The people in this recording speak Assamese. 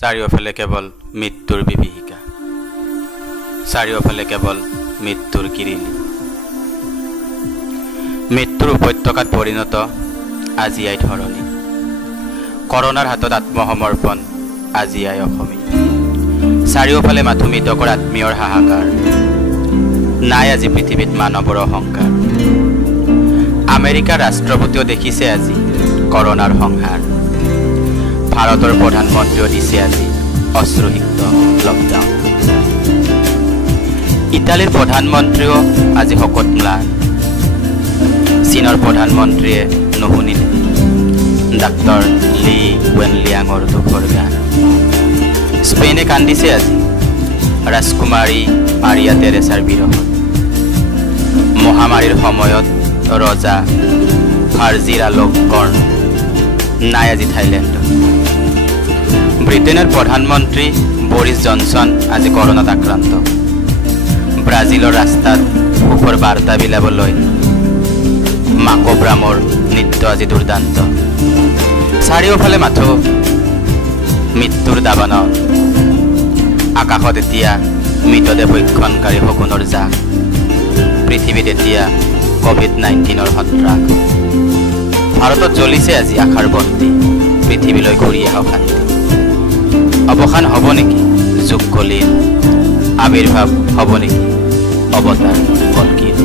চাৰিওফালে কেৱল মৃত্যুৰ বিভীষিকা, চাৰিওফালে কেৱল মৃত্যুৰ কিৰিলি। মৃত্যুৰ উপত্যকাত পৰিণত আজি আই ধৰণী, কৰোণাৰ হাতত আত্মসমৰ্পণ আজি আই অসমী। চাৰিওফালে মাথোঁ মৃতকৰ আত্মীয়ৰ হাহাকাৰ, নাই আজি পৃথিৱীত মানৱৰ অহংকাৰ। আমেৰিকাৰ ৰাষ্ট্ৰপতিও দেখিছে আজি কৰোণাৰ সংহাৰ, ভাৰতৰ প্ৰধানমন্ত্ৰীও দিছে আজি অশ্ৰুসিক্ত লকডাউন। ইটালীৰ প্ৰধানমন্ত্ৰীও আজি শকত ম্লান, চীনৰ প্ৰধানমন্ত্ৰীয়ে নুশুনিলে ডাক্তৰ লি ৱেনলিয়াঙৰ দুখৰ গান। স্পেইনে কান্দিছে আজি ৰাজকুমাৰী মাৰিয়া তেৰেছাৰ বিৰহত। মহামাৰীৰ সময়ত ৰজা ভাৰ্জিৰ আলোককৰ্ণ নাই আজি থাইলেণ্ডত। ব্ৰিটেইনৰ প্ৰধানমন্ত্ৰী বৰিছ জনছন আজি কৰোণাত আক্ৰান্ত। ব্ৰাজিলৰ ৰাস্তাত সুখৰ বাৰ্তা বিলাবলৈ মাকোব্ৰামৰ নৃত্য আজি দুৰ্দান্ত। চাৰিওফালে মাথোঁ মৃত্যুৰ দাবানল, আকাশত এতিয়া মৃতদেহ ভক্ষণকাৰী শকুনৰ জাক। পৃথিৱীত এতিয়া কোভিড-19ৰ সন্ত্ৰাস। ভাৰতত জ্বলিছে আজি আশাৰ বন্তি, পৃথিৱীলৈ ঘূৰি আহক শান্তি। অৱসান হ'ব নেকি যুগ কলিৰ, আবিৰ্ভাৱ হ'ব নেকি অৱতাৰ কল্কিৰ।